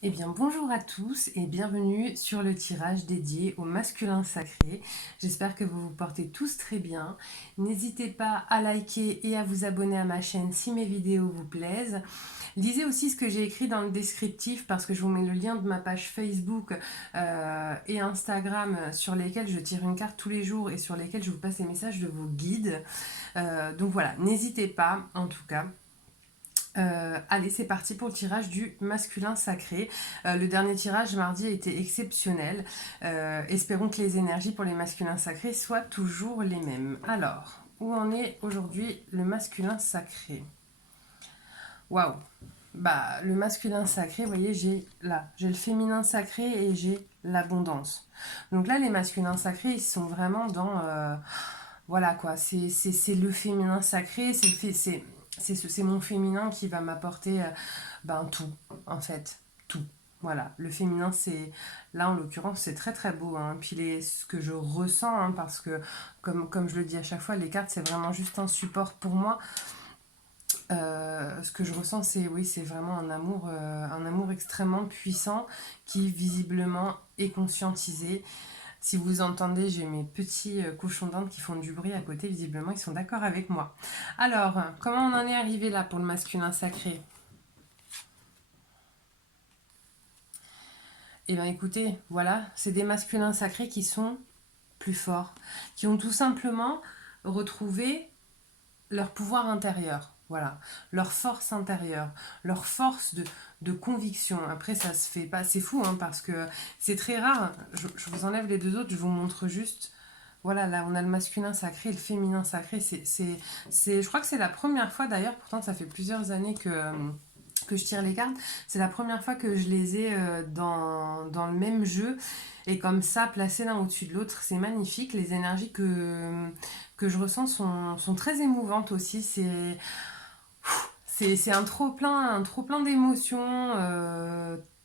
Eh bien bonjour à tous et bienvenue sur le tirage dédié au masculin sacré. J'espère que vous vous portez tous très bien. N'hésitez pas à liker et à vous abonner à ma chaîne si mes vidéos vous plaisent. Lisez aussi ce que j'ai écrit dans le descriptif parce que je vous mets le lien de ma page Facebook et Instagram sur lesquels je tire une carte tous les jours et sur lesquels je vous passe les messages de vos guides. Donc voilà, n'hésitez pas en tout cas. Allez, c'est parti pour le tirage du masculin sacré. Le dernier tirage mardi a été exceptionnel. Espérons que les énergies pour les masculins sacrés soient toujours les mêmes. Alors, où en est aujourd'hui le masculin sacré? Waouh! Bah, le masculin sacré, vous voyez, j'ai le féminin sacré et j'ai l'abondance. Donc là, les masculins sacrés, ils sont vraiment dans, voilà quoi, c'est le féminin sacré, c'est mon féminin qui va m'apporter ben, tout, en fait, tout. Voilà, le féminin, c'est là en l'occurrence, c'est très très beau. Hein. Puis ce que je ressens, hein, parce que comme je le dis à chaque fois, les cartes, c'est vraiment juste un support pour moi. Ce que je ressens, c'est oui, c'est vraiment un amour extrêmement puissant qui visiblement est conscientisé. Si vous entendez, j'ai mes petits cochons d'Inde qui font du bruit à côté, visiblement ils sont d'accord avec moi. Alors, comment on en est arrivé là pour le masculin sacré? Eh bien écoutez, voilà, c'est des masculins sacrés qui sont plus forts, qui ont tout simplement retrouvé leur pouvoir intérieur, voilà, leur force intérieure, leur force de conviction. Après, ça se fait pas, c'est fou, hein, parce que c'est très rare. Je vous enlève les deux autres, je vous montre juste. Voilà, là, on a le masculin sacré, le féminin sacré. Je crois que c'est la première fois, d'ailleurs, pourtant, ça fait plusieurs années que je tire les cartes. C'est la première fois que je les ai dans le même jeu. Et comme ça, placés l'un au-dessus de l'autre, c'est magnifique. Les énergies que je ressens sont très émouvantes aussi. C'est un trop plein d'émotions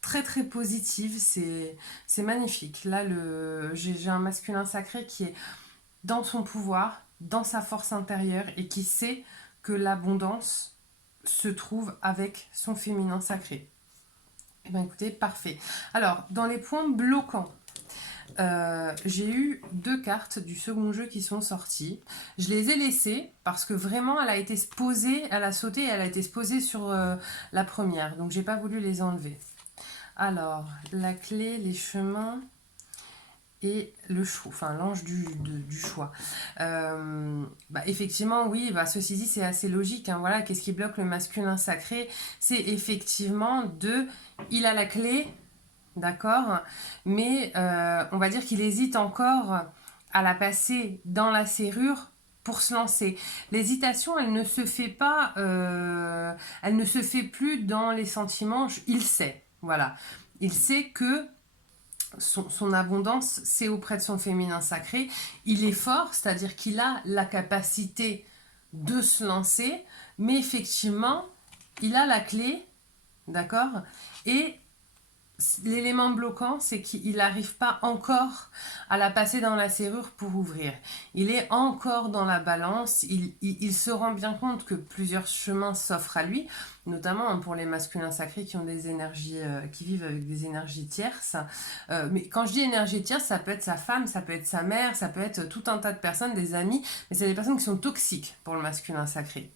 très très positives. C'est magnifique. Là, j'ai un masculin sacré qui est dans son pouvoir, dans sa force intérieure et qui sait que l'abondance se trouve avec son féminin sacré. Eh bien écoutez, parfait. Alors, dans les points bloquants, j'ai eu deux cartes du second jeu qui sont sorties. Je les ai laissées parce que vraiment elle a été posée, elle a sauté et elle a été posée sur la première. Donc j'ai pas voulu les enlever. Alors, la clé, les chemins et le choix, enfin l'ange du choix. Bah, effectivement, oui, bah, ceci dit, c'est assez logique. Hein, voilà, qu'est-ce qui bloque le masculin sacré? C'est effectivement il a la clé, d'accord, mais on va dire qu'il hésite encore à la passer dans la serrure pour se lancer. L'hésitation, elle ne se fait pas, elle ne se fait plus dans les sentiments. Il sait, voilà, il sait que son abondance, c'est auprès de son féminin sacré. Il est fort, c'est-à-dire qu'il a la capacité de se lancer, mais effectivement, il a la clé, d'accord. Et l'élément bloquant, c'est qu'il n'arrive pas encore à la passer dans la serrure pour ouvrir. Il est encore dans la balance. Il se rend bien compte que plusieurs chemins s'offrent à lui, notamment pour les masculins sacrés qui ont des énergies, qui vivent avec des énergies tierces. Mais quand je dis énergie tierce, ça peut être sa femme, ça peut être sa mère, ça peut être tout un tas de personnes, des amis, mais c'est des personnes qui sont toxiques pour le masculin sacré.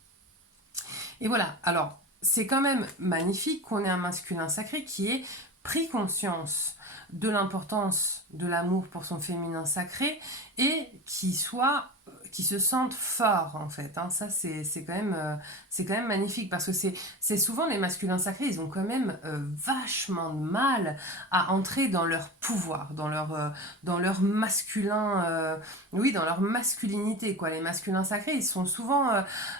Et voilà. Alors, c'est quand même magnifique qu'on ait un masculin sacré qui ait pris conscience de l'importance de l'amour pour son féminin sacré et qui se sente fort en fait. Hein. Ça c'est quand même magnifique parce que c'est souvent les masculins sacrés, ils ont quand même vachement de mal à entrer dans leur pouvoir, dans leur masculin, oui, dans leur masculinité quoi. Les masculins sacrés, ils sont souvent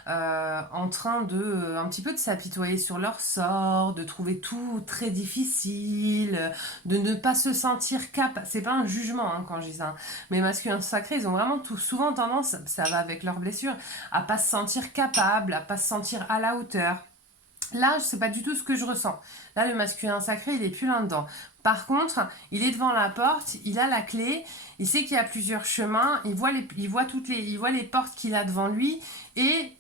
en train un petit peu de s'apitoyer sur leur sort, de trouver tout très difficile, de ne pas se sentir capable. C'est pas un jugement hein, quand je dis ça. Mais masculins sacrés, ils ont vraiment souvent tendance, ça va avec leurs blessures, à pas se sentir capable, à pas se sentir à la hauteur. Là, c'est pas du tout ce que je ressens. Là, le masculin sacré, il est plus là-dedans. Par contre, il est devant la porte, il a la clé, il sait qu'il y a plusieurs chemins, il voit il voit les portes qu'il a devant lui et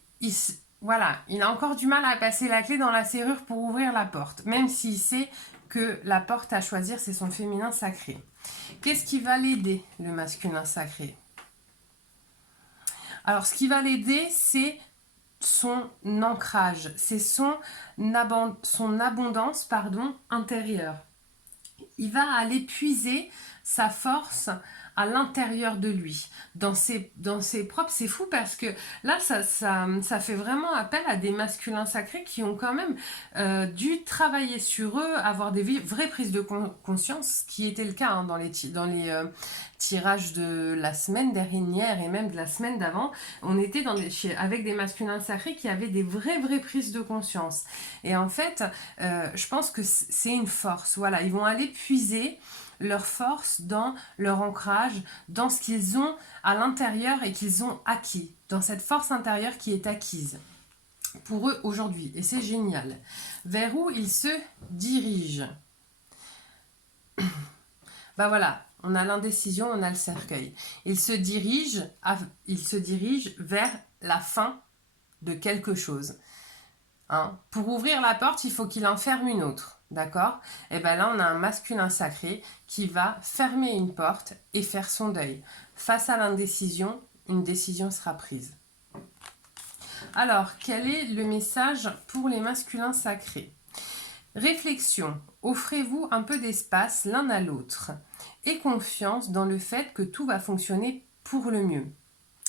voilà, il a encore du mal à passer la clé dans la serrure pour ouvrir la porte, même s'il sait que la porte à choisir, c'est son féminin sacré. Qu'est-ce qui va l'aider, le masculin sacré? Alors, ce qui va l'aider, c'est son ancrage, c'est son abondance intérieure. Il va aller puiser sa force à l'intérieur de lui, dans ses propres. C'est fou parce que là, ça fait vraiment appel à des masculins sacrés qui ont quand même dû travailler sur eux, avoir des vraies prises de conscience, ce qui était le cas hein, dans les tirages de la semaine dernière et même de la semaine d'avant. On était avec des masculins sacrés qui avaient des vraies prises de conscience. Et en fait, je pense que c'est une force. Voilà, ils vont aller puiser leur force dans leur ancrage, dans ce qu'ils ont à l'intérieur et qu'ils ont acquis, dans cette force intérieure qui est acquise pour eux aujourd'hui. Et c'est génial. Vers où ils se dirigent? Ben voilà, on a l'indécision, on a le cercueil. Ils se dirigent vers la fin de quelque chose. Hein? Pour ouvrir la porte, il faut qu'il en ferme une autre. D'accord? Et bien là, on a un masculin sacré qui va fermer une porte et faire son deuil. Face à l'indécision, une décision sera prise. Alors, quel est le message pour les masculins sacrés? Réflexion. Offrez-vous un peu d'espace l'un à l'autre et confiance dans le fait que tout va fonctionner pour le mieux.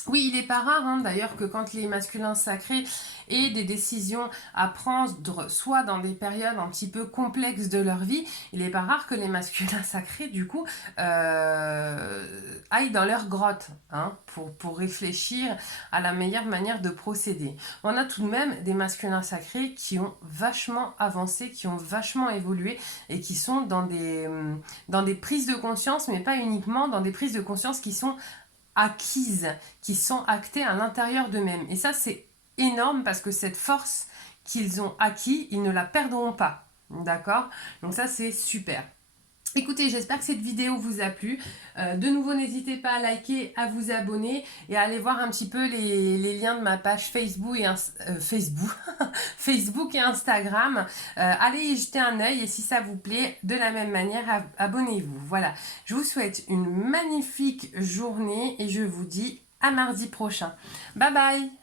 Oui, il n'est pas rare hein, d'ailleurs que quand les masculins sacrés aient des décisions à prendre, soit dans des périodes un petit peu complexes de leur vie, il n'est pas rare que les masculins sacrés, du coup, aillent dans leur grotte hein, pour réfléchir à la meilleure manière de procéder. On a tout de même des masculins sacrés qui ont vachement avancé, qui ont vachement évolué et qui sont dans des prises de conscience, mais pas uniquement dans des prises de conscience qui sont acquises, qui sont actées à l'intérieur d'eux-mêmes. Et ça, c'est énorme parce que cette force qu'ils ont acquis, ils ne la perdront pas. D'accord? Donc ça, c'est super. Écoutez, j'espère que cette vidéo vous a plu. De nouveau, n'hésitez pas à liker, à vous abonner et à aller voir un petit peu les liens de ma page Facebook et Facebook et Instagram. Allez y jeter un œil et si ça vous plaît, de la même manière, abonnez-vous. Voilà, je vous souhaite une magnifique journée et je vous dis à mardi prochain. Bye bye!